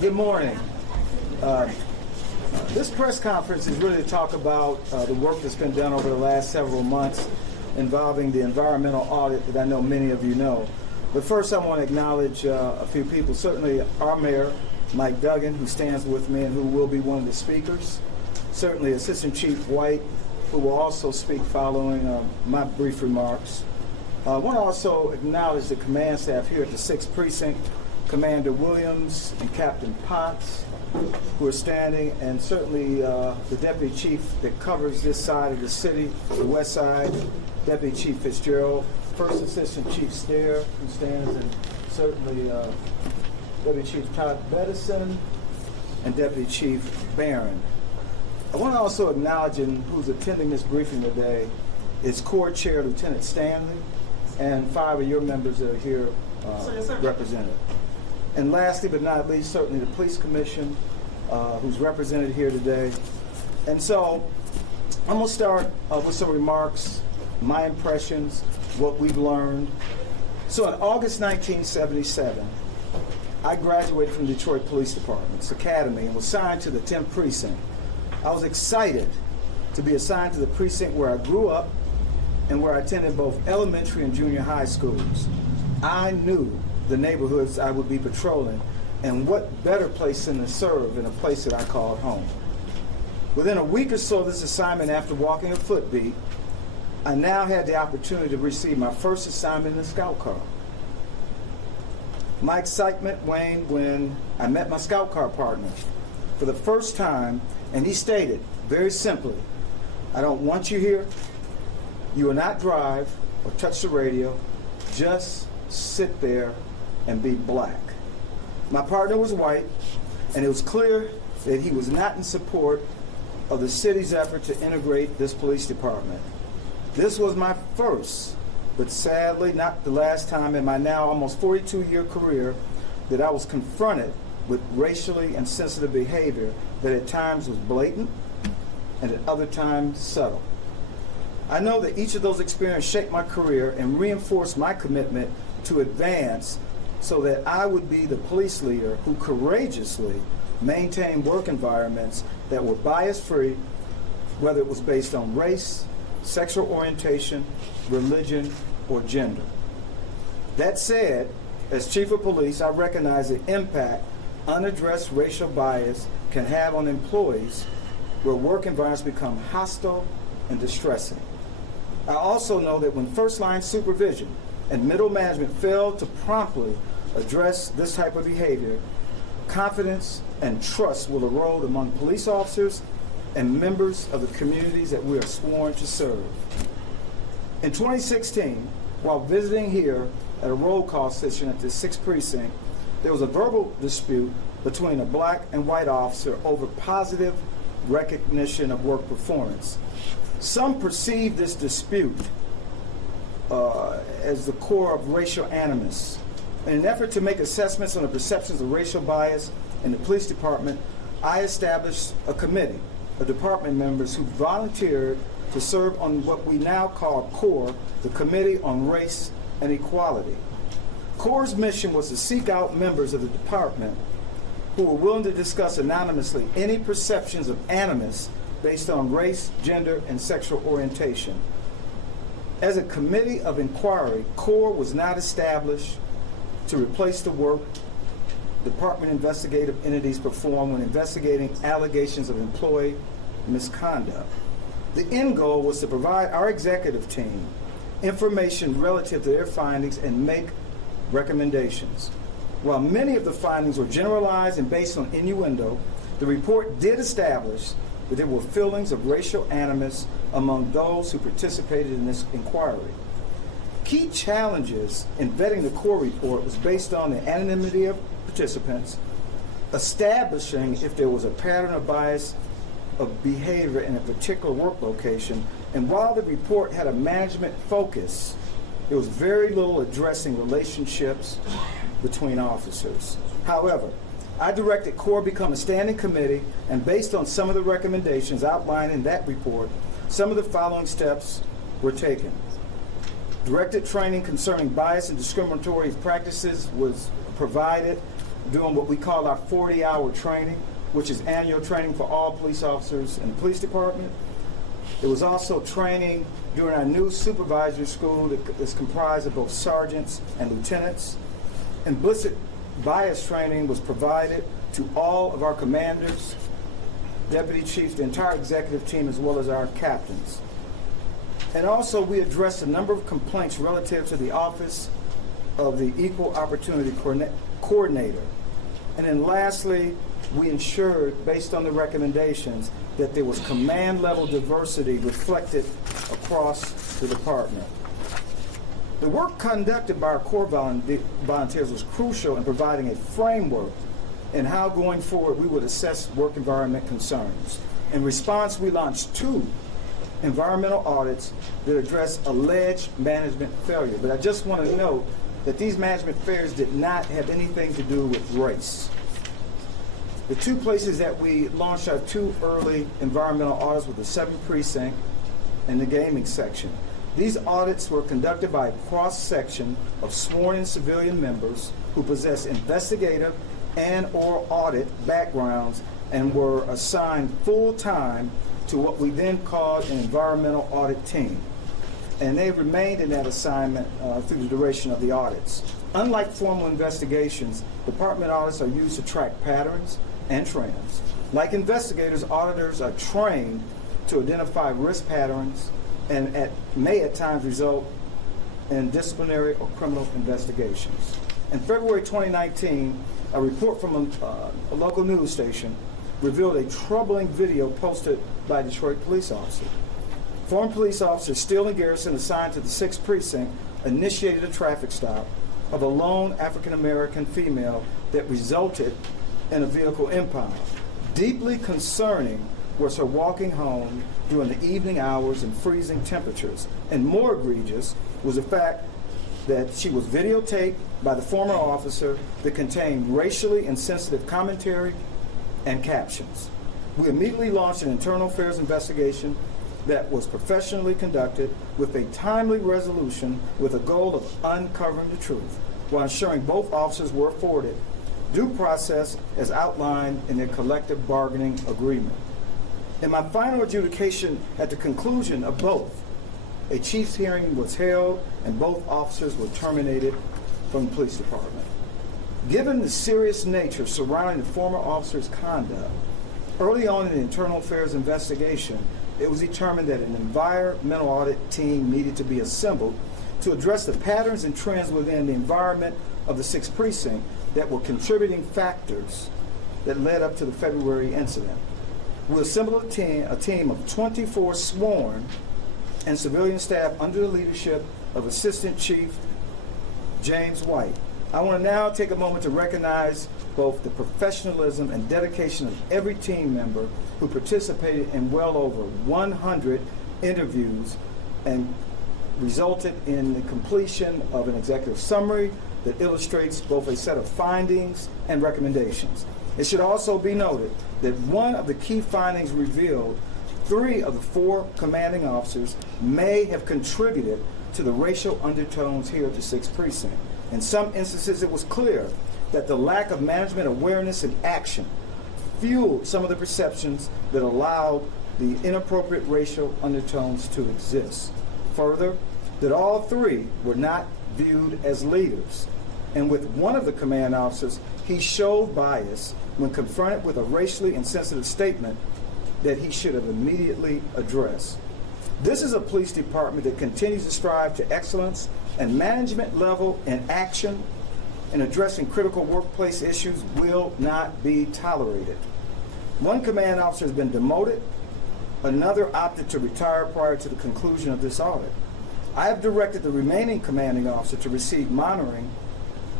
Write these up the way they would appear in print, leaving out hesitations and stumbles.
Good morning. This press conference is really to talk about the work that's been done over the last several months involving the environmental audit that I know many of you know. But first I want to acknowledge a few people. Certainly our mayor, Mike Duggan, who stands with me and who will be one of the speakers. Certainly Assistant Chief White, who will also speak following my brief remarks. I want to also acknowledge the command staff here at the 6th Precinct, Commander Williams and Captain Potts, who are standing, and certainly the Deputy Chief that covers this side of the city, the west side, Deputy Chief Fitzgerald, First Assistant Chief Stair, who stands, and certainly Deputy Chief Todd Bettison and Deputy Chief Barron. I want to also acknowledge who's attending this briefing today is Corps Chair Lieutenant Stanley and 5 of your members that are here represented. And lastly but not least, certainly the Police Commission, who's represented here today. And so I'm going to start with some remarks, my impressions, what we've learned. So in August 1977, I graduated from Detroit Police Department's Academy and was assigned to the 10th Precinct. I was excited to be assigned to the precinct where I grew up and where I attended both elementary and junior high schools. I knew the neighborhoods I would be patrolling, and what better place than to serve in a place that I called home. Within a week or so of this assignment, after walking a footbeat, I now had the opportunity to receive my first assignment in a scout car. My excitement waned when I met my scout car partner for the first time, and he stated very simply, "I don't want you here. You will not drive or touch the radio. Just sit there and be black." My partner was white, and it was clear that he was not in support of the city's effort to integrate this police department. This was my first, but sadly not the last time in my now almost 42-year career that I was confronted with racially insensitive behavior that at times was blatant and at other times subtle. I know that each of those experiences shaped my career and reinforced my commitment to advance so that I would be the police leader who courageously maintained work environments that were bias-free, whether it was based on race, sexual orientation, religion, or gender. That said, as Chief of Police, I recognize the impact unaddressed racial bias can have on employees where work environments become hostile and distressing. I also know that when first-line supervision and middle management fail to promptly address this type of behavior, confidence and trust will erode among police officers and members of the communities that we are sworn to serve. In 2016, while visiting here at a roll call session at the 6th Precinct, there was a verbal dispute between a black and white officer over positive recognition of work performance. Some perceive this dispute as the core of racial animus. In an effort to make assessments on the perceptions of racial bias in the police department, I established a committee of department members who volunteered to serve on what we now call CORE, the Committee on Race and Equality. CORE's mission was to seek out members of the department who were willing to discuss anonymously any perceptions of animus based on race, gender, and sexual orientation. As a committee of inquiry, CORE was not established to replace the work department investigative entities perform when investigating allegations of employee misconduct. The end goal was to provide our executive team information relative to their findings and make recommendations. While many of the findings were generalized and based on innuendo, the report did establish that there were feelings of racial animus among those who participated in this inquiry. Key challenges in vetting the CORE report was based on the anonymity of participants, establishing if there was a pattern of bias of behavior in a particular work location, and while the report had a management focus, there was very little addressing relationships between officers. However, I directed CORE become a standing committee, and based on some of the recommendations outlined in that report, some of the following steps were taken. Directed training concerning bias and discriminatory practices was provided doing what we call our 40-hour training, which is annual training for all police officers in the police department. It was also training during our new supervisory school that is comprised of both sergeants and lieutenants. Implicit bias training was provided to all of our commanders, deputy chiefs, the entire executive team, as well as our captains. And also we addressed a number of complaints relative to the Office of the Equal Opportunity Coordinator. And then lastly, we ensured, based on the recommendations, that there was command level diversity reflected across the department. The work conducted by our Corps volunteers was crucial in providing a framework in how going forward we would assess work environment concerns. In response, we launched 2 environmental audits that address alleged management failure. But I just want to note that these management failures did not have anything to do with race. The 2 places that we launched our 2 early environmental audits were the 7th Precinct and the gaming section. These audits were conducted by a cross-section of sworn-in civilian members who possess investigative and/or audit backgrounds and were assigned full-time to what we then called an environmental audit team. And they remained in that assignment through the duration of the audits. Unlike formal investigations, department audits are used to track patterns and trends. Like investigators, auditors are trained to identify risk patterns and may at times result in disciplinary or criminal investigations. In February 2019, a report from a local news station revealed a troubling video posted by a Detroit police officer. Former police officer Steele Garrison, assigned to the 6th Precinct, initiated a traffic stop of a lone African-American female that resulted in a vehicle impound. Deeply concerning was her walking home during the evening hours in freezing temperatures. And more egregious was the fact that she was videotaped by the former officer that contained racially insensitive commentary and captions. We immediately launched an internal affairs investigation that was professionally conducted with a timely resolution with a goal of uncovering the truth while ensuring both officers were afforded due process as outlined in their collective bargaining agreement. In my final adjudication at the conclusion of both, a chief's hearing was held and both officers were terminated from the police department. Given the serious nature surrounding the former officer's conduct, early on in the internal affairs investigation, it was determined that an environmental audit team needed to be assembled to address the patterns and trends within the environment of the 6th Precinct that were contributing factors that led up to the February incident. We assembled a team of 24 sworn and civilian staff under the leadership of Assistant Chief James White. I want to now take a moment to recognize both the professionalism and dedication of every team member who participated in well over 100 interviews and resulted in the completion of an executive summary that illustrates both a set of findings and recommendations. It should also be noted that one of the key findings revealed 3 of the 4 commanding officers may have contributed to the racial undertones here at the 6th Precinct. In some instances, it was clear that the lack of management awareness and action fueled some of the perceptions that allowed the inappropriate racial undertones to exist. Further, that all 3 were not viewed as leaders. And with one of the command officers, he showed bias when confronted with a racially insensitive statement that he should have immediately addressed. This is a police department that continues to strive to excellence, and management level inaction in addressing critical workplace issues will not be tolerated. One command officer has been demoted. Another opted to retire prior to the conclusion of this audit. I have directed the remaining commanding officer to receive monitoring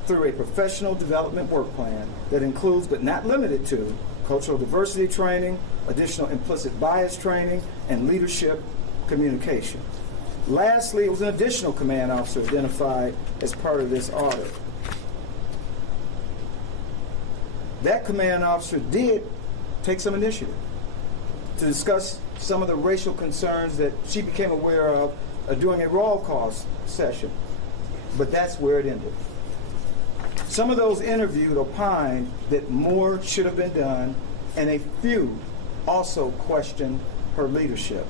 through a professional development work plan that includes, but not limited to, cultural diversity training, additional implicit bias training, and leadership communication. Lastly, it was an additional command officer identified as part of this audit. That command officer did take some initiative to discuss some of the racial concerns that she became aware of during a roll call session, but that's where it ended. Some of those interviewed opined that more should have been done, and a few also questioned her leadership.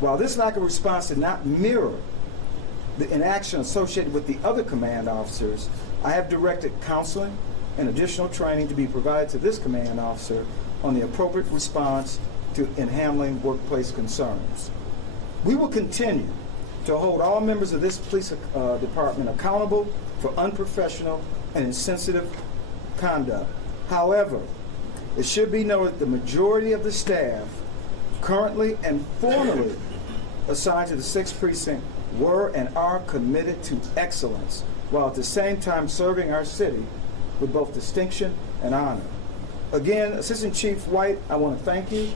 While this lack of response did not mirror the inaction associated with the other command officers, I have directed counseling and additional training to be provided to this command officer on the appropriate response in handling workplace concerns. We will continue to hold all members of this police department accountable for unprofessional and insensitive conduct. However, it should be noted the majority of the staff currently and formerly assigned to the 6th Precinct were and are committed to excellence, while at the same time serving our city with both distinction and honor. Again, Assistant Chief White, I want to thank you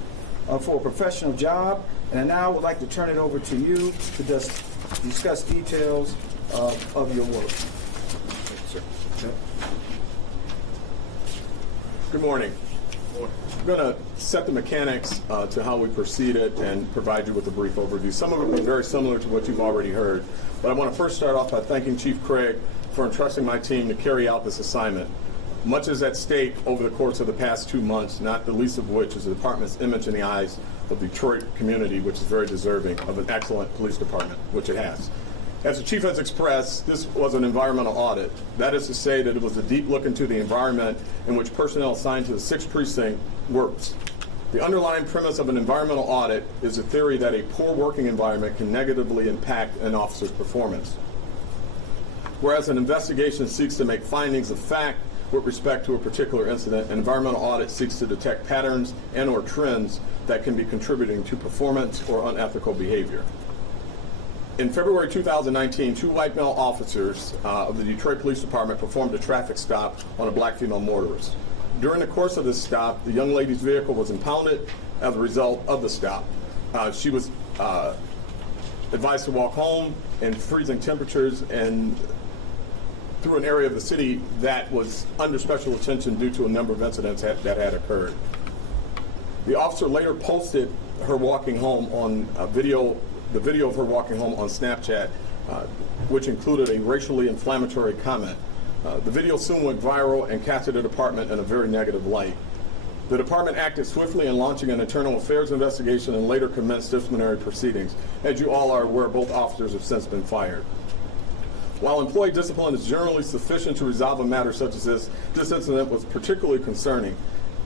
for a professional job, and I now would like to turn it over to you to discuss details of your work. Thank you, sir. Good morning. I'm going to set the mechanics to how we proceeded and provide you with a brief overview. Some of it will be very similar to what you've already heard, but I want to first start off by thanking Chief Craig for entrusting my team to carry out this assignment. Much is at stake over the course of the past 2 months, not the least of which is the department's image in the eyes of the Detroit community, which is very deserving of an excellent police department, which it has. As the Chief has expressed, this was an environmental audit. That is to say that it was a deep look into the environment in which personnel assigned to the 6th Precinct works. The underlying premise of an environmental audit is the theory that a poor working environment can negatively impact an officer's performance. Whereas an investigation seeks to make findings of fact with respect to a particular incident, an environmental audit seeks to detect patterns and/or trends that can be contributing to performance or unethical behavior. In February 2019, 2 white male officers of the Detroit Police Department performed a traffic stop on a black female motorist. During the course of this stop, the young lady's vehicle was impounded as a result of the stop. She was advised to walk home in freezing temperatures and through an area of the city that was under special attention due to a number of incidents that had occurred. The officer later posted her walking home on the video of her walking home on Snapchat, which included a racially inflammatory comment. The video soon went viral and casted the department in a very negative light. The department acted swiftly in launching an internal affairs investigation and later commenced disciplinary proceedings. As you all are aware, both officers have since been fired. While employee discipline is generally sufficient to resolve a matter such as this incident was particularly concerning.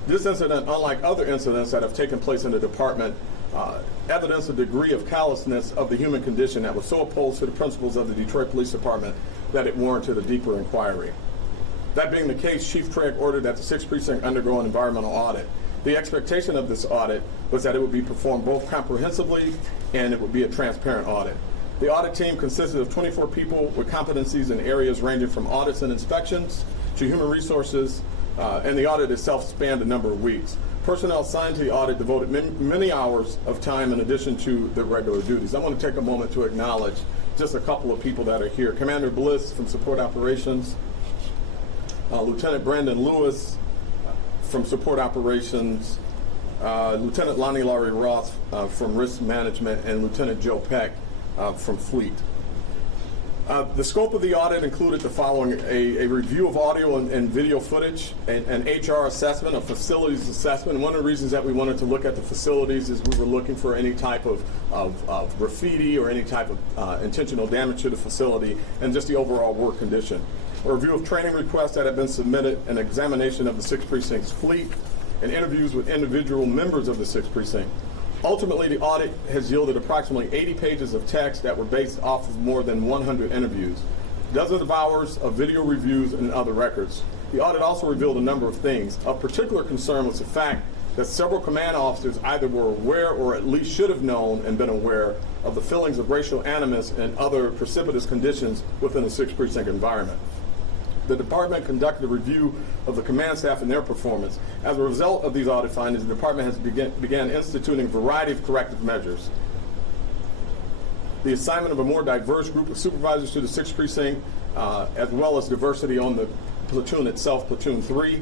This incident, unlike other incidents that have taken place in the department, evidenced a degree of callousness of the human condition that was so opposed to the principles of the Detroit Police Department that it warranted a deeper inquiry. That being the case, Chief Craig ordered that the 6th Precinct undergo an environmental audit. The expectation of this audit was that it would be performed both comprehensively and it would be a transparent audit. The audit team consisted of 24 people with competencies in areas ranging from audits and inspections to human resources, and the audit itself spanned a number of weeks. Personnel assigned to the audit devoted many hours of time in addition to their regular duties. I want to take a moment to acknowledge just a couple of people that are here. Commander Bliss from Support Operations, Lieutenant Brandon Lewis from Support Operations, Lieutenant Lonnie Laurie Roth from Risk Management, and Lieutenant Joe Peck from Fleet. The scope of the audit included the following: a review of audio and video footage, an HR assessment, a facilities assessment. And one of the reasons that we wanted to look at the facilities is we were looking for any type of graffiti or any type of intentional damage to the facility and just the overall work condition. A review of training requests that have been submitted, an examination of the 6th Precinct's fleet, and interviews with individual members of the 6th Precinct. Ultimately, the audit has yielded approximately 80 pages of text that were based off of more than 100 interviews, dozens of hours of video reviews, and other records. The audit also revealed a number of things. Of particular concern was the fact that several command officers either were aware or at least should have known and been aware of the feelings of racial animus and other precipitous conditions within the 6th Precinct environment. The department conducted a review of the command staff and their performance. As a result of these audit findings, the department has began instituting a variety of corrective measures. The assignment of a more diverse group of supervisors to the 6th Precinct, as well as diversity on the platoon itself, Platoon 3,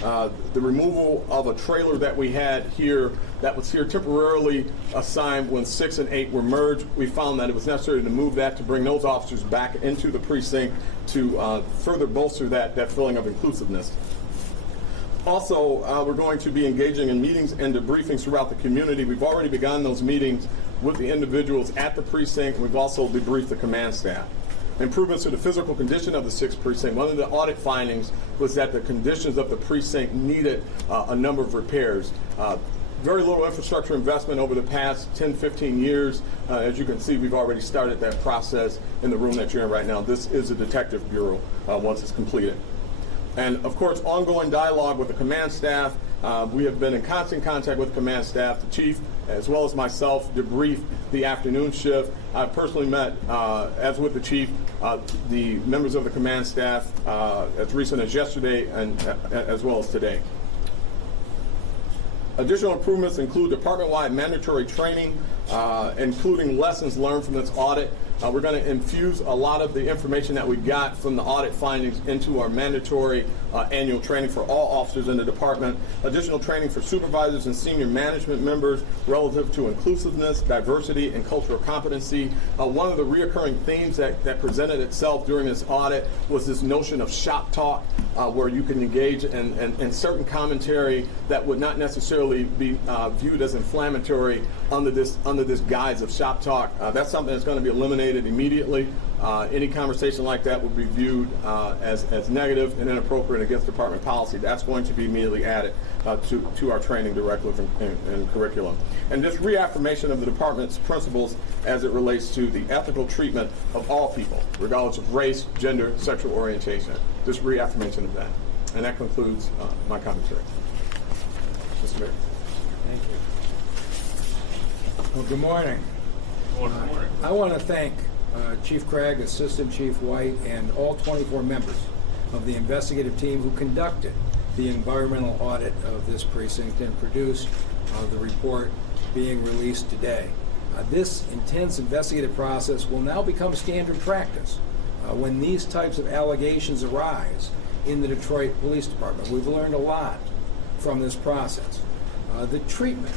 the removal of a trailer that we had here that was here temporarily assigned when 6 and 8 were merged. We found that it was necessary to move that to bring those officers back into the precinct to further bolster that feeling of inclusiveness. Also, we're going to be engaging in meetings and debriefings throughout the community. We've already begun those meetings with the individuals at the precinct. We've also debriefed the command staff. Improvements to the physical condition of the 6th precinct. One of the audit findings was that the conditions of the precinct needed a number of repairs. Very little infrastructure investment over the past 10, 15 years. As you can see, we've already started that process in the room that you're in right now. This is a detective bureau once it's completed. And of course, ongoing dialogue with the command staff. We have been in constant contact with the command staff. The chief, as well as myself, debriefed the afternoon shift. I personally met, as with the chief, the members of the command staff as recent as yesterday and as well as today. Additional improvements include department-wide mandatory training, including lessons learned from this audit. We're going to infuse a lot of the information that we got from the audit findings into our mandatory annual training for all officers in the department. Additional training for supervisors and senior management members relative to inclusiveness, diversity, and cultural competency. One of the reoccurring themes that presented itself during this audit was this notion of shop talk, where you can engage in certain commentary that would not necessarily be viewed as inflammatory under this guise of shop talk. That's something that's going to be eliminated immediately. Any conversation like that would be viewed as negative and inappropriate against department policy. That's going to be immediately added to our training directive and curriculum. And this reaffirmation of the department's principles as it relates to the ethical treatment of all people, regardless of race, gender, sexual orientation. This reaffirmation of that. And that concludes my commentary. Mr. Mayor. Thank you. Well, good morning. I want to thank Chief Craig, Assistant Chief White, and all 24 members of the investigative team who conducted the environmental audit of this precinct and produced the report being released today. This intense investigative process will now become standard practice when these types of allegations arise in the Detroit Police Department. We've learned a lot from this process. The treatment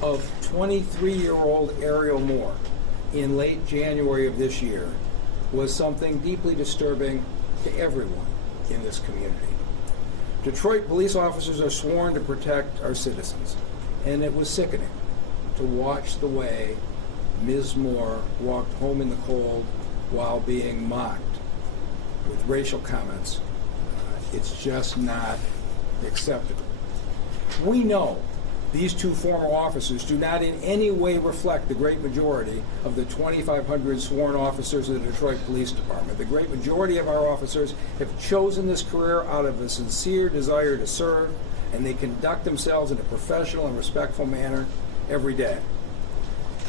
of 23-year-old Ariel Moore in late January of this year was something deeply disturbing to everyone in this community. Detroit police officers are sworn to protect our citizens, and it was sickening to watch the way Ms. Moore walked home in the cold while being mocked with racial comments. It's just not acceptable. We know these two former officers do not in any way reflect the great majority of the 2,500 sworn officers of the Detroit Police Department. The great majority of our officers have chosen this career out of a sincere desire to serve, and they conduct themselves in a professional and respectful manner every day.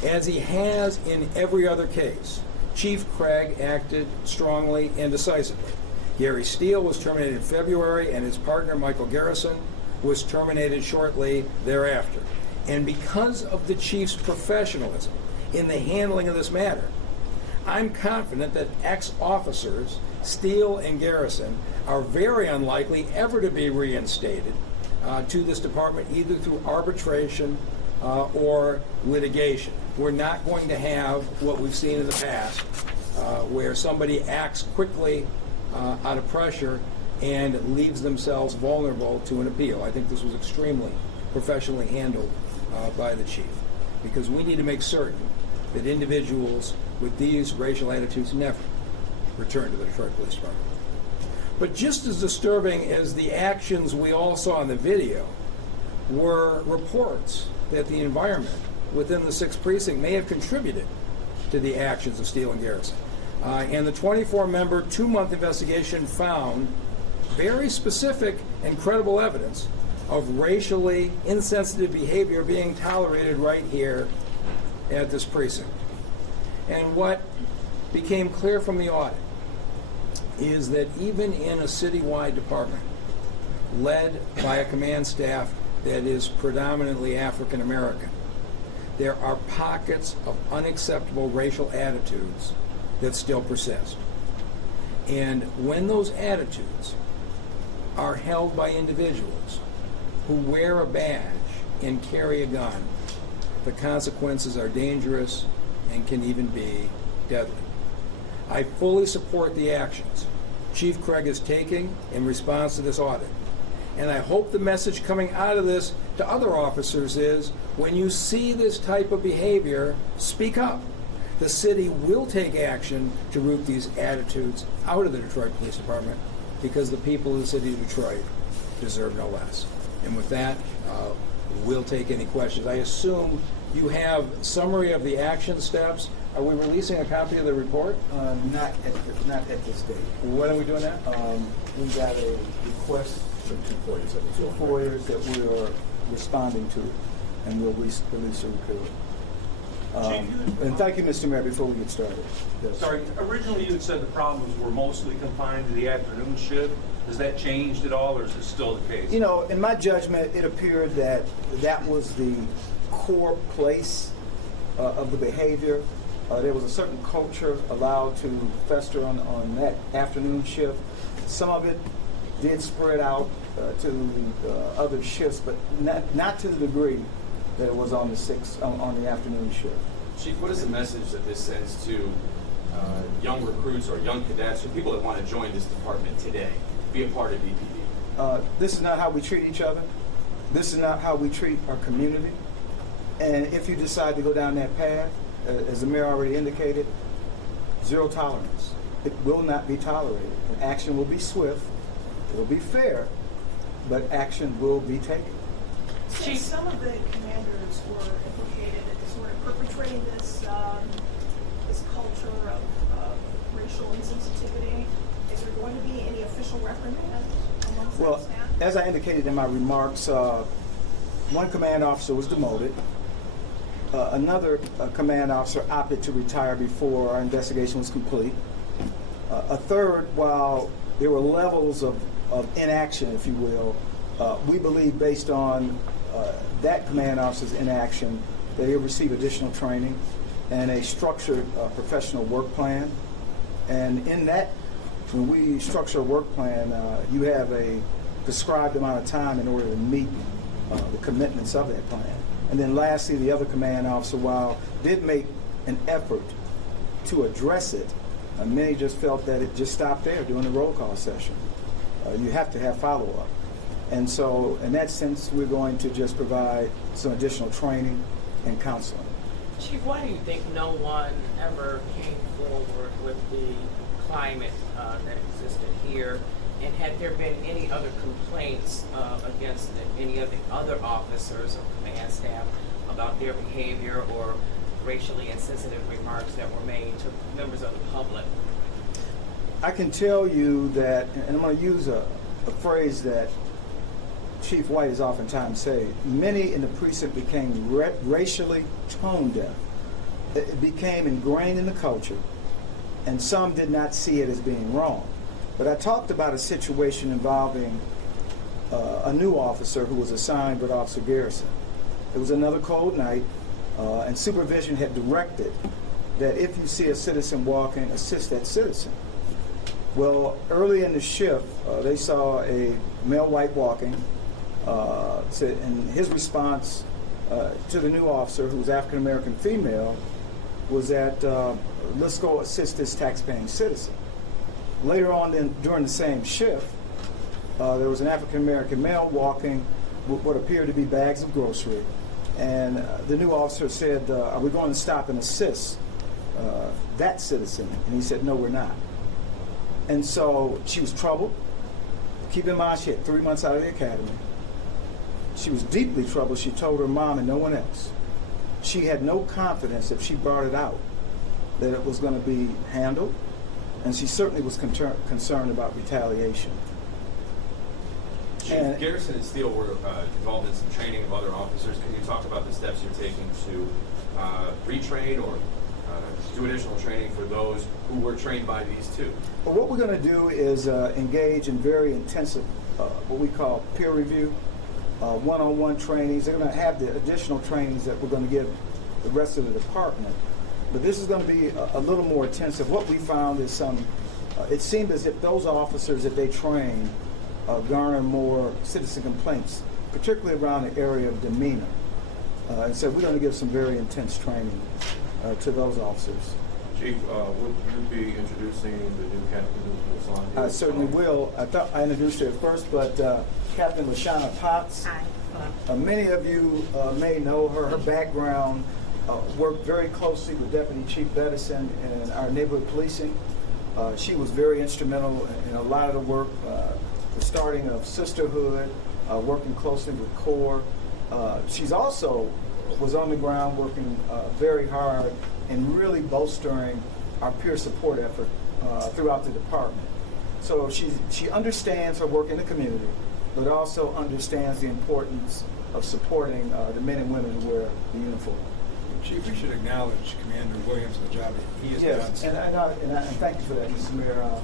As he has in every other case, Chief Craig acted strongly and decisively. Gary Steele was terminated in February, and his partner, Michael Garrison, was terminated shortly thereafter. And because of the chief's professionalism in the handling of this matter, I'm confident that ex-officers Steele and Garrison are very unlikely ever to be reinstated to this department, either through arbitration or litigation. We're not going to have what we've seen in the past, where somebody acts quickly out of pressure and leaves themselves vulnerable to an appeal. I think this was extremely professionally handled by the chief, because we need to make certain that individuals with these racial attitudes never return to the Detroit Police Department. But just as disturbing as the actions we all saw in the video were reports that the environment within the 6th Precinct may have contributed to the actions of Steele and Garrison. And the 24-member, 2-month investigation found very specific and credible evidence of racially insensitive behavior being tolerated right here at this precinct. And what became clear from the audit is that even in a citywide department led by a command staff that is predominantly African American, there are pockets of unacceptable racial attitudes that still persist. And when those attitudes are held by individuals who wear a badge and carry a gun, the consequences are dangerous and can even be deadly. I fully support the actions Chief Craig is taking in response to this audit. And I hope the message coming out of this to other officers is, when you see this type of behavior, speak up. The city will take action to root these attitudes out of the Detroit Police Department, because the people of the city of Detroit deserve no less. And with that, we'll take any questions. I assume you have summary of the action steps. Are we releasing a copy of the report? Not at this date. When are we doing that? We got a request from two FOIAs that we are responding to, and we'll release a report. And thank you, Mr. Mayor, before we get started. Yes. Sorry, originally you had said the problems were mostly confined to the afternoon shift. Has that changed at all, or is it still the case? You know, in my judgment, it appeared that that was the core place of the behavior. There was a certain culture allowed to fester on that afternoon shift. Some of it did spread out to other shifts, but not to the degree that it was on the afternoon shift. Chief, what is the message that this sends to young recruits or young cadets or people that want to join this department today, be a part of DPD? This is not how we treat each other. This is not how we treat our community. And if you decide to go down that path, as the mayor already indicated, zero tolerance. It will not be tolerated. And action will be swift, it will be fair, but action will be taken. Chief, some of the commanders were implicated in sort of perpetrating this this culture of racial insensitivity. Is there going to be any official reprimand amongst the staff? As I indicated in my remarks, one command officer was demoted. Another command officer opted to retire before our investigation was complete. A third, while there were levels of inaction, if you will, we believe based on that command officer's inaction that he'll receive additional training and a structured professional work plan. And in that, when we structure a work plan, you have a prescribed amount of time in order to meet the commitments of that plan. And then lastly, the other command officer, while did make an effort to address it, many just felt that it just stopped there during the roll call session. You have to have follow-up. And so in that sense, we're going to just provide some additional training and counseling. Chief, why do you think no one ever came forward with the climate that existed here? And had there been any other complaints against any of the other officers or command staff about their behavior or racially insensitive remarks that were made to members of the public? I can tell you that, and I'm going to use a phrase that Chief White has oftentimes said, many in the precinct became racially tone deaf. It became ingrained in the culture, and some did not see it as being wrong. But I talked about a situation involving a new officer who was assigned with Officer Garrison. It was another cold night, and supervision had directed that if you see a citizen walking, assist that citizen. Well, early in the shift, they saw a male white walking, and his response to the new officer, who was African-American female, was that, let's go assist this tax-paying citizen. Later on, during the same shift, there was an African-American male walking with what appeared to be bags of grocery. And the new officer said, are we going to stop and assist that citizen? And he said, no, we're not. And so she was troubled. Keep in mind, she had 3 months out of the academy. She was deeply troubled. She told her mom and no one else. She had no confidence if she brought it out that it was going to be handled. And she certainly was concerned about retaliation. Chief, Garrison and Steele were involved in some training of other officers. Can you talk about the steps you're taking to retrain or do additional training for those who were trained by these two? Well, what we're going to do is engage in very intensive, what we call peer review, one-on-one trainings. They're going to have the additional trainings that we're going to give the rest of the department. But this is going to be a little more intensive. What we found is it seemed as if those officers that they trained garner more citizen complaints, particularly around the area of demeanor. And so we're going to give some very intense training to those officers. Chief, would you be introducing the new captain who's on here? I certainly will. I thought I introduced her at first, but Captain LaShawna Potts. Hi. Many of you may know her. Her background worked very closely with Deputy Chief Bettison in our neighborhood policing. She was very instrumental in a lot of the work, the starting of Sisterhood, working closely with CORE. She's also was on the ground working very hard and really bolstering our peer support effort throughout the department. So she understands her work in the community, but also understands the importance of supporting the men and women who wear the uniform. Chief, we should acknowledge Commander Williams and the job that he has Yes, done. and thank you for that, Mr. Mayor.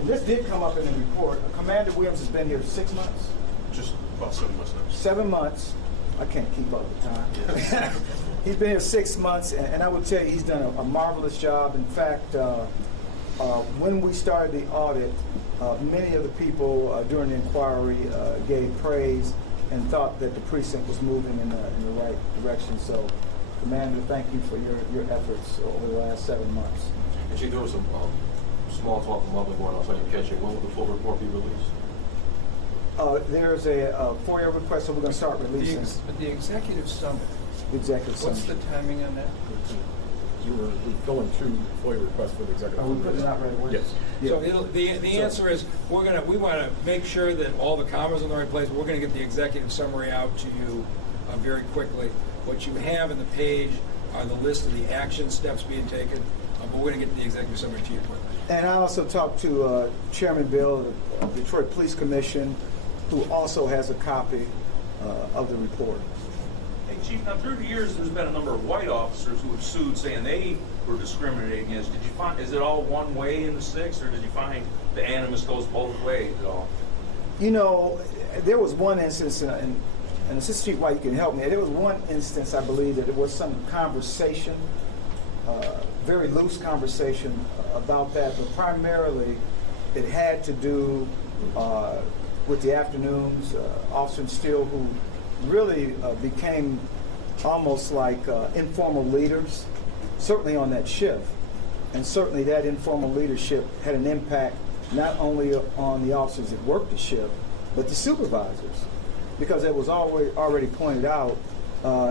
And this did come up in the report. Commander Williams has been here 6 months. Just about 7 months now. 7 months. I can't keep up with time. He's been here 6 months, and I would tell you he's done a marvelous job. In fact, when we started the audit, many of the people during the inquiry gave praise and thought that the precinct was moving in the right direction. So, Commander, thank you for your efforts over the last 7 months. And Chief, there was some small talk from public one. I was trying to catch it. When will the full report be released? There's a FOIA request, so we're going to start releasing The executive summit, the executive what's summary. the timing on that? We're going through FOIA requests for the executive. Are we putting it out right away? Yes. So the answer is we want to make sure that all the commas are in the right place. We're going to get the executive summary out to you very quickly. What you have in the page are the list of the action steps being taken, but we're going to get the executive summary to you quickly. And I also talked to Chairman Bill of the Detroit Police Commission, who also has a copy of the report. Hey, Chief, now through the years, there's been a number of white officers who have sued saying they were discriminated against. Did you find, is it all one way in the 6, or did you find the animus goes both ways at all? You know, there was one instance, and Assistant Chief White, you can help me. There was one instance, I believe, that there was some conversation, very loose conversation about that, but primarily it had to do with the afternoons. Officer Steele, who really became almost like informal leaders, certainly on that shift. And certainly that informal leadership had an impact not only on the officers that worked the shift, but the supervisors. Because it was already pointed out,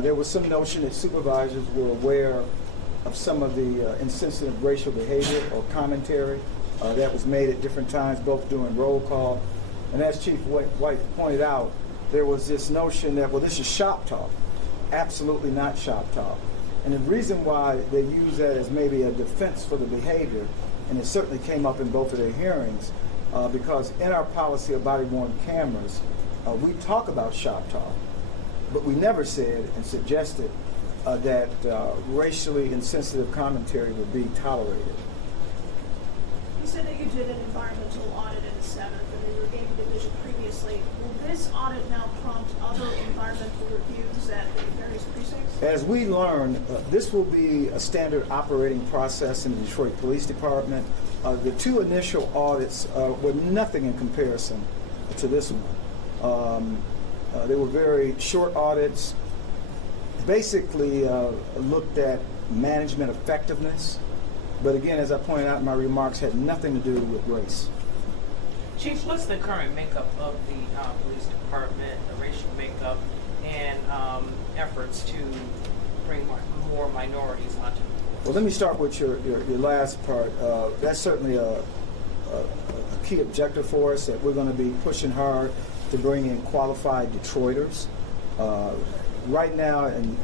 there was some notion that supervisors were aware of some of the insensitive racial behavior or commentary that was made at different times, both during roll call. And as Chief White pointed out, there was this notion that, well, this is shop talk. Absolutely not shop talk. And the reason why they use that as maybe a defense for the behavior, and it certainly came up in both of their hearings, because in our policy of body-worn cameras, we talk about shop talk, but we never said and suggested that racially insensitive commentary would be tolerated. You said that you did an environmental audit in the 7th and you were gaming division previously. Will this audit now prompt other environmental reviews at the various precincts? As we learn, this will be a standard operating process in the Detroit Police Department. The 2 initial audits were nothing in comparison to this one. They were very short audits, basically looked at management effectiveness, but again, as I pointed out in my remarks, had nothing to do with race. Chief, what's the current makeup of the police department, the racial makeup, and efforts to bring more minorities onto the force? Well, let me start with your last part. That's certainly a key objective for us, that we're going to be pushing hard to bring in qualified Detroiters. Right now, and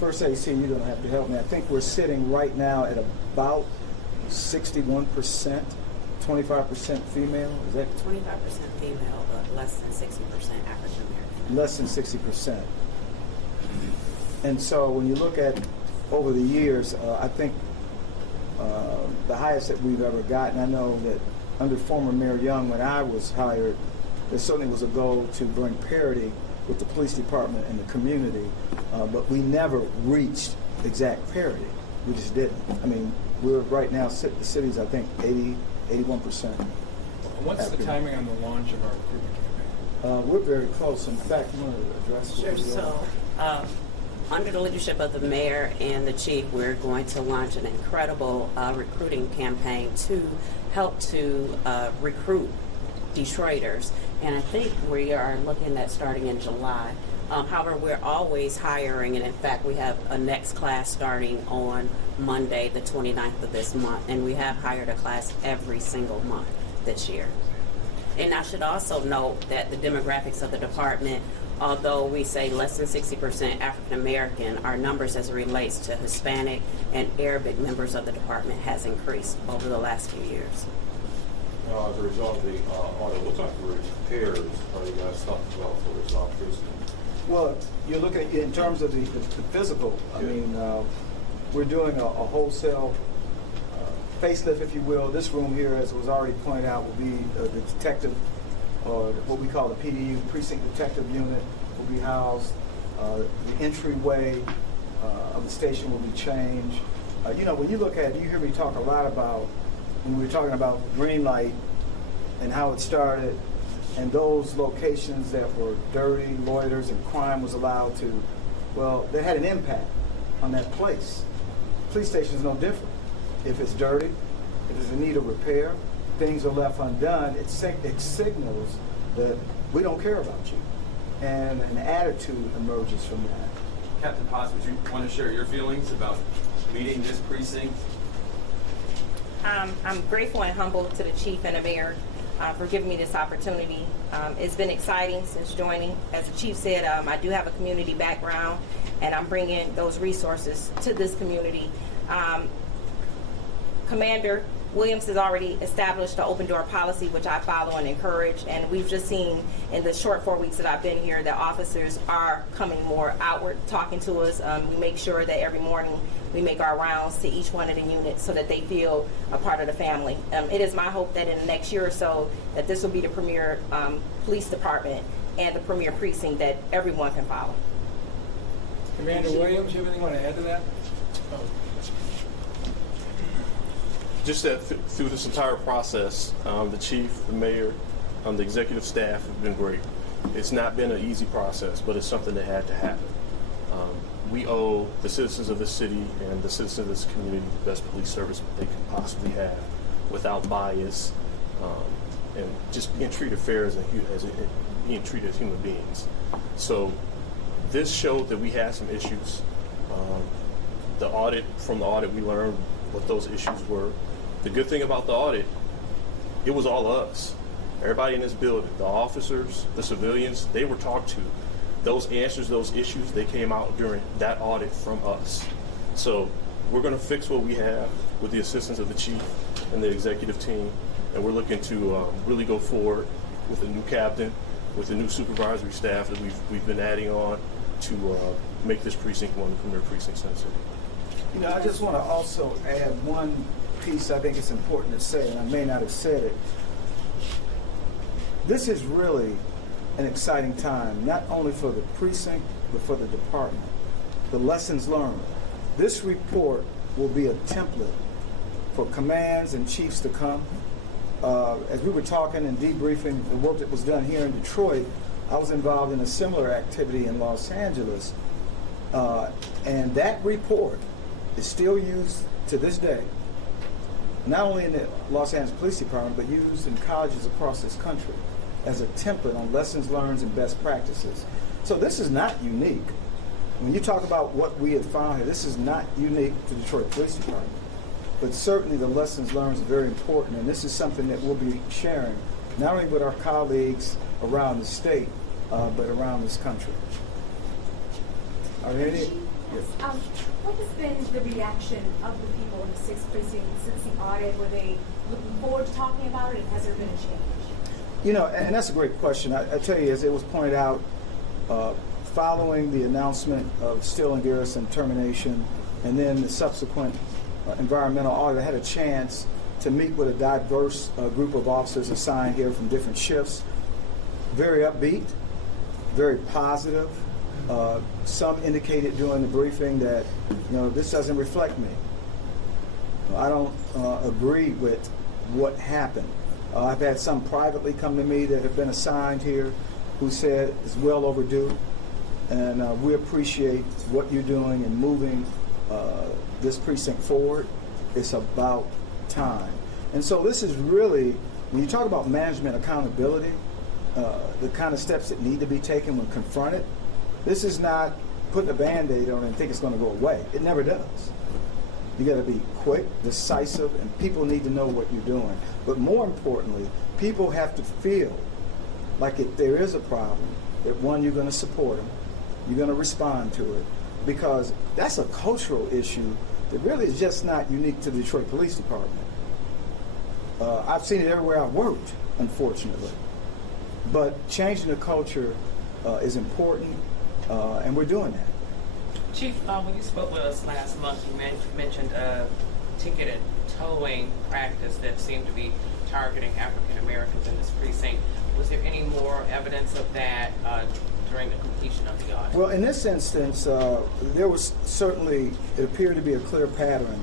First AC, you're going to have to help me. I think we're sitting right now at about 61%, 25% female. Is that 25% female, but less than 60% African American. less than 60%? And so when you look at over the years, I think the highest that we've ever gotten, I know that under former Mayor Young, when I was hired, there certainly was a goal to bring parity with the police department and the community, but we never reached exact parity. We just didn't. I mean, we're right now, the city's, I think, 80, 81%. What's the timing on the launch of our recruitment campaign? We're very close. In fact, you want to address what we're doing? So, under the leadership of the mayor and the chief, we're going to launch an incredible recruiting campaign to help to recruit Detroiters. And I think we are looking at starting in July. However, we're always hiring, and in fact, we have a next class starting on Monday, the 29th of this month, and we have hired a class every single month this year. And I should also note that the demographics of the department, although we say less than 60% African American, our numbers as it relates to Hispanic and Arabic members of the department has increased over the last few years. As a result of the audit, what type of repairs are you guys talking about for this office? Well, you're looking at in terms of the physical. I mean, we're doing a wholesale facelift, if you will. This room here, as was already pointed out, will be the detective, or what we call the PDU, Precinct Detective Unit, will be housed. The entryway of the station will be changed. You know, when you look at it, you hear me talk a lot about, when we were talking about green light and how it started, and those locations that were dirty, loiters, and crime was allowed to, well, they had an impact on that place. Police station is no different. If it's dirty, if it's in need of repair, things are left undone, it signals that we don't care about you. And an attitude emerges from that. Captain Potts, would you want to share your feelings about leading this precinct? I'm grateful and humble to the chief and the mayor for giving me this opportunity. It's been exciting since joining. As the chief said, I do have a community background, and I'm bringing those resources to this community. Commander Williams has already established the open door policy, which I follow and encourage, and we've just seen in the short 4 weeks that I've been here that officers are coming more outward, talking to us. We make sure that every morning we make our rounds to each one of the units so that they feel a part of the family. It is my hope that in the next year or so that this will be the premier police department and the premier precinct that everyone can follow. Commander Williams, you have anything you want to add to that? Just that through this entire process, the chief, the mayor, the executive staff have been great. It's not been an easy process, but it's something that had to happen. We owe the citizens of this city and the citizens of this community the best police service they can possibly have, without bias, and just being treated fair being treated as human beings. So this showed that we had some issues. From the audit, we learned what those issues were. The good thing about the audit, it was all us. Everybody in this building, the officers, the civilians, they were talked to. Those answers, those issues, they came out during that audit from us. So we're going to fix what we have with the assistance of the chief and the executive team, and we're looking to really go forward with a new captain, with a new supervisory staff that we've been adding on to make this precinct one of the premier precincts in the city. You know, I just want to also add one piece I think it's important to say, and I may not have said it. This is really an exciting time, not only for the precinct, but for the department. The lessons learned. This report will be a template for commands and chiefs to come. As we were talking and debriefing the work that was done here in Detroit, I was involved in a similar activity in Los Angeles. And that report is still used to this day, not only in the Los Angeles Police Department, but used in colleges across this country as a template on lessons learned and best practices. So this is not unique. When you talk about what we have found here, this is not unique to Detroit Police Department. But certainly the lessons learned are very important, and this is something that we'll be sharing, not only with our colleagues around the state, but around this country. Are there any? Yes. What has been the reaction of the people in the 6th precinct since the audit? Were they looking forward to talking about it, and has there been a change? You know, and that's a great question. I tell you, as it was pointed out, following the announcement of Still and Garrison termination, and then the subsequent environmental audit, I had a chance to meet with a diverse group of officers assigned here from different shifts. Very upbeat, very positive. Some indicated during the briefing that, you know, this doesn't reflect me. I don't agree with what happened. I've had some privately come to me that have been assigned here who said it's well overdue. And we appreciate what you're doing in moving this precinct forward. It's about time. And so this is really, when you talk about management accountability, the kind of steps that need to be taken when confronted, this is not putting a Band-Aid on it and think it's going to go away. It never does. You got to be quick, decisive, and people need to know what you're doing. But more importantly, people have to feel like if there is a problem, that one, you're going to support them, you're going to respond to it, because that's a cultural issue that really is just not unique to the Detroit Police Department. I've seen it everywhere I've worked, unfortunately. But changing the culture is important, and we're doing that. Chief, when you spoke with us last month, you mentioned a ticketed towing practice that seemed to be targeting African Americans in this precinct. Was there any more evidence of that during the completion of the audit? Well, in this instance, there was certainly, it appeared to be a clear pattern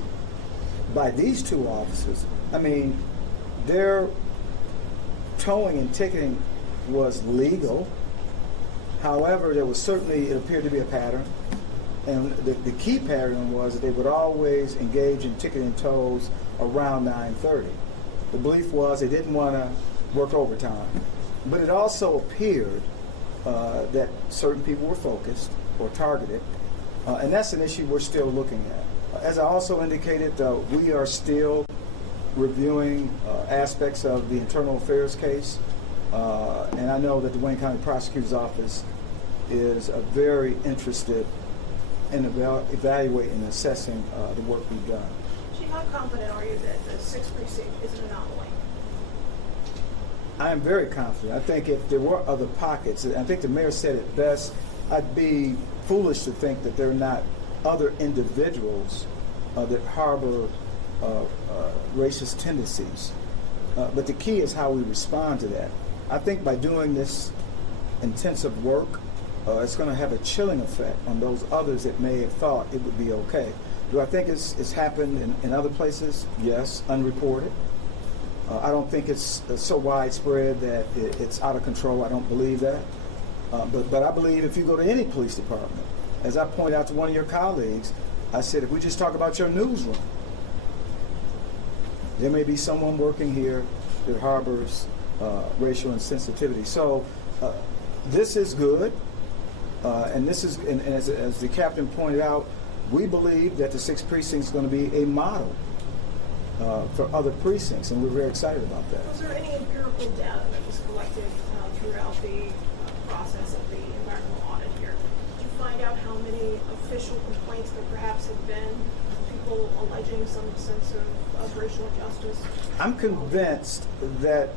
by these two officers. I mean, their towing and ticketing was legal. However, there was certainly, it appeared to be a pattern. And the key pattern was that they would always engage in ticketing tows around 9:30. The belief was they didn't want to work overtime. But it also appeared that certain people were focused or targeted. And that's an issue we're still looking at. As I also indicated, we are still reviewing aspects of the internal affairs case. And I know that the Wayne County Prosecutor's Office is very interested in evaluating and assessing the work we've done. Chief, how confident are you that the 6th precinct is an anomaly? I am very confident. I think if there were other pockets, I think the mayor said it best, I'd be foolish to think that there are not other individuals that harbor racist tendencies. But the key is how we respond to that. I think by doing this intensive work, it's going to have a chilling effect on those others that may have thought it would be okay. Do I think it's happened in other places? Yes, unreported. I don't think it's so widespread that it's out of control. I don't believe that. But I believe if you go to any police department, as I pointed out to one of your colleagues, I said, if we just talk about your newsroom, there may be someone working here that harbors racial insensitivity. So this is good. And this is, and as the captain pointed out, we believe that the 6th precinct is going to be a model for other precincts, and we're very excited about that. Was there any empirical data that was collected throughout the process of the environmental audit here? Did you find out how many official complaints there perhaps have been, people alleging some sense of racial injustice? I'm convinced that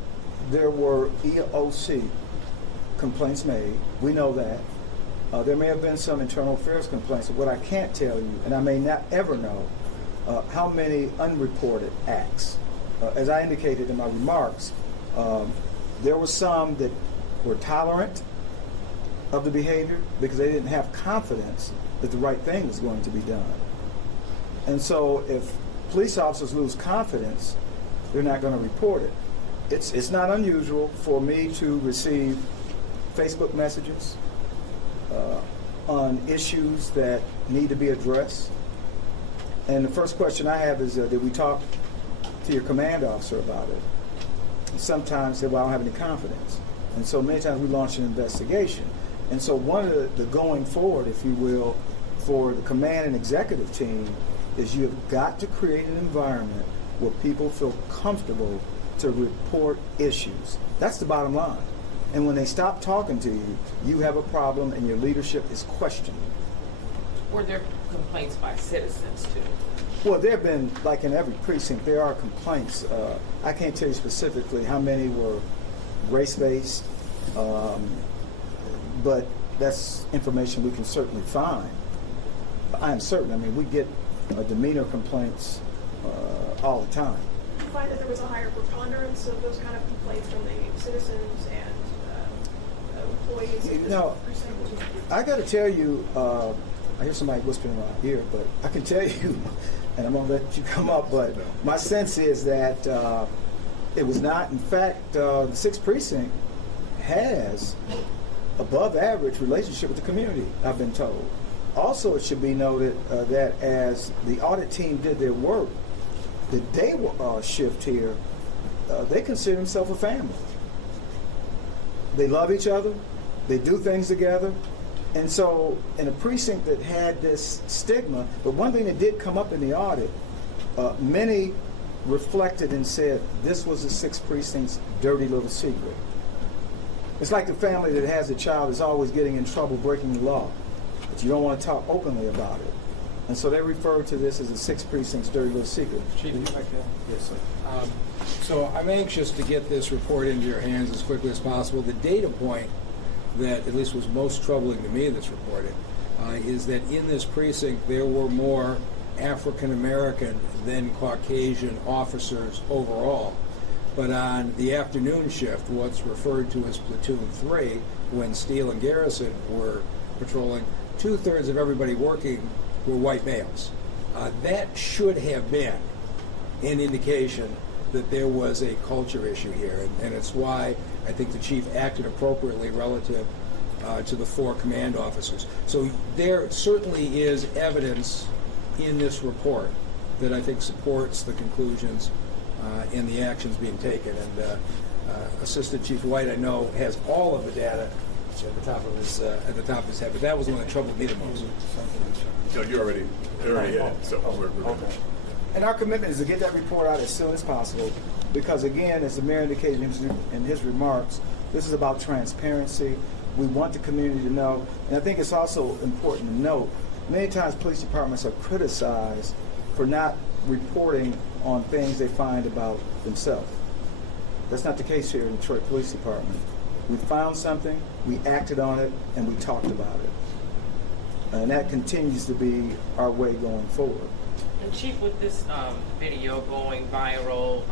there were EOC complaints made. We know that. There may have been some internal affairs complaints. What I can't tell you, and I may not ever know, how many unreported acts. As I indicated in my remarks, there were some that were tolerant of the behavior because they didn't have confidence that the right thing was going to be done. And so if police officers lose confidence, they're not going to report it. It's not unusual for me to receive Facebook messages on issues that need to be addressed. And the first question I have is, did we talk to your command officer about it? And sometimes they say, well, I don't have any confidence. And so many times we launch an investigation. And so one of the going forward, if you will, for the command and executive team is you've got to create an environment where people feel comfortable to report issues. That's the bottom line. And when they stop talking to you, you have a problem and your leadership is questioned. Were there complaints by citizens too? Well, there have been, like in every precinct, there are complaints. I can't tell you specifically how many were race-based, but that's information we can certainly find. I am certain. I mean, we get demeanor complaints all the time. Did you find that there was a higher preponderance of those kind of complaints from the citizens and employees? You know, I got to tell you, I hear somebody whispering around here, but I can tell you, and I'm going to let you come up, but my sense is that It was not. In fact, the 6th Precinct has above average relationship with the community, I've been told. Also, it should be noted that as the audit team did their work, the day shift here, they consider themselves a family. They love each other. They do things together. And so in a precinct that had this stigma, but one thing that did come up in the audit, many reflected and said this was the 6th Precinct's dirty little secret. It's like the family that has a child that's always getting in trouble breaking the law, but you don't want to talk openly about it. And so they refer to this as the 6th Precinct's dirty little secret. Chief, if I can. Yes, sir. So I'm anxious to get this report into your hands as quickly as possible. The data point that at least was most troubling to me that's reported is that in this precinct there were more African American than Caucasian officers overall. But on the afternoon shift, what's referred to as Platoon 3, when Steele and Garrison were patrolling, 2/3 of everybody working were white males. That should have been an indication that there was a culture issue here, and it's why I think the chief acted appropriately relative to the 4 command officers. So there certainly is evidence in this report that I think supports the conclusions and the actions being taken. And Assistant Chief White, I know, has all of the data at the top of his head, but that was the one that troubled me the most. No, you already had it, so we're good. Okay. And our commitment is to get that report out as soon as possible, because again, as the mayor indicated in his remarks, this is about transparency. We want the community to know, and I think it's also important to note, many times police departments are criticized for not reporting on things they find about themselves. That's not the case here in the Detroit Police Department. We found something, we acted on it, and we talked about it. And that continues to be our way going forward. And Chief, with this video going viral,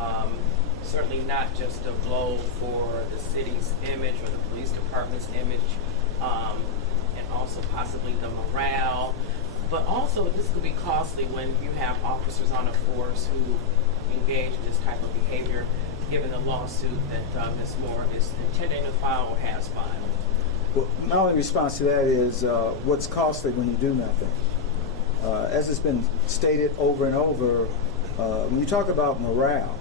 certainly not just a blow for the city's image or the police department's image, and also possibly the morale, but also this could be costly when you have officers on a force who engage in this type of behavior, given the lawsuit that Ms. Moore is intending to file or has filed. Well, my only response to that is what's costly when you do nothing. As it's been stated over and over, when you talk about morale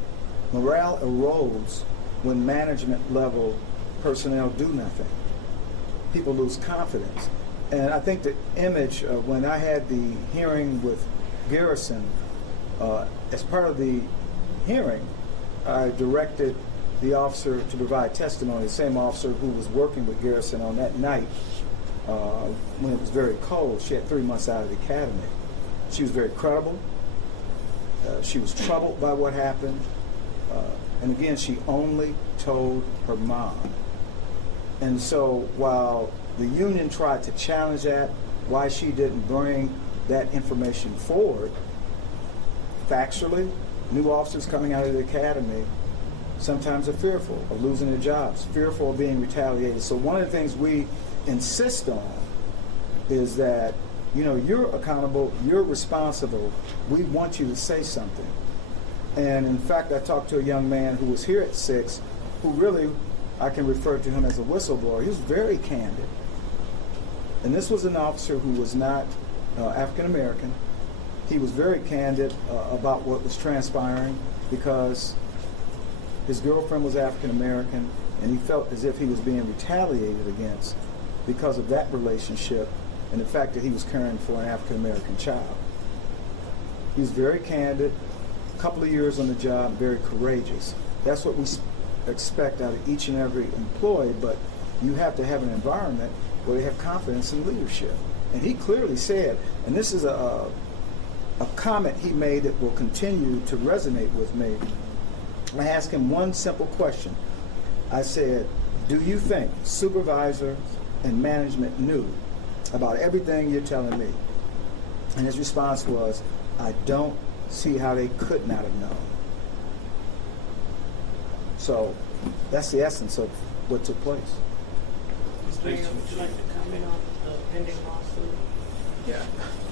erodes when management level personnel do nothing. People lose confidence. And I think the image, when I had the hearing with Garrison, as part of the hearing, I directed the officer to provide testimony, the same officer who was working with Garrison on that night when it was very cold. She had 3 months out of the academy. She was very credible. She was troubled by what happened. And again, she only told her mom. And so while the union tried to challenge that, why she didn't bring that information forward, factually, new officers coming out of the academy sometimes are fearful of losing their jobs, fearful of being retaliated. So one of the things we insist on is that, you know, you're accountable, you're responsible, we want you to say something. And in fact, I talked to a young man who was here at 6, who really, I can refer to him as a whistleblower. He was very candid. And this was an officer who was not African American. He was very candid about what was transpiring because his girlfriend was African American, and he felt as if he was being retaliated against because of that relationship and the fact that he was caring for an African American child. He was very candid, a couple of years on the job, very courageous. That's what we expect out of each and every employee, but you have to have an environment where they have confidence in leadership. And he clearly said, and this is a comment he made that will continue to resonate with me. I asked him one simple question. I said, do you think supervisor and management knew about everything you're telling me? And his response was, I don't see how they could not have known. So that's the essence of what took place. Mr. Mayor, would you like to comment on the pending lawsuit? Yeah,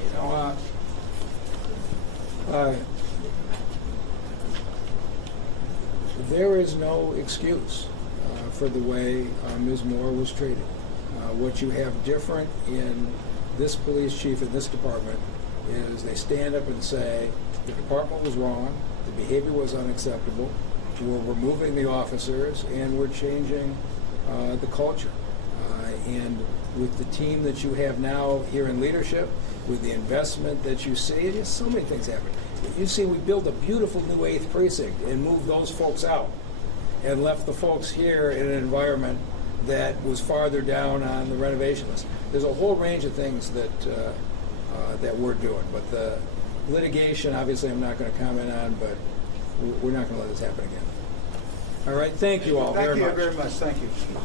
you know, there is no excuse for the way Ms. Moore was treated. What you have different in this police chief in this department is they stand up and say the department was wrong, the behavior was unacceptable, we're removing the officers, and we're changing the culture. And with the team that you have now here in leadership, with the investment that you see, and just so many things happen. You see, we built a beautiful new 8th precinct and moved those folks out and left the folks here in an environment that was farther down on the renovation list. There's a whole range of things that that we're doing, but the litigation, obviously, I'm not going to comment on, but we're not going to let this happen again. All right, thank you all very much. Thank you very much. Thank you.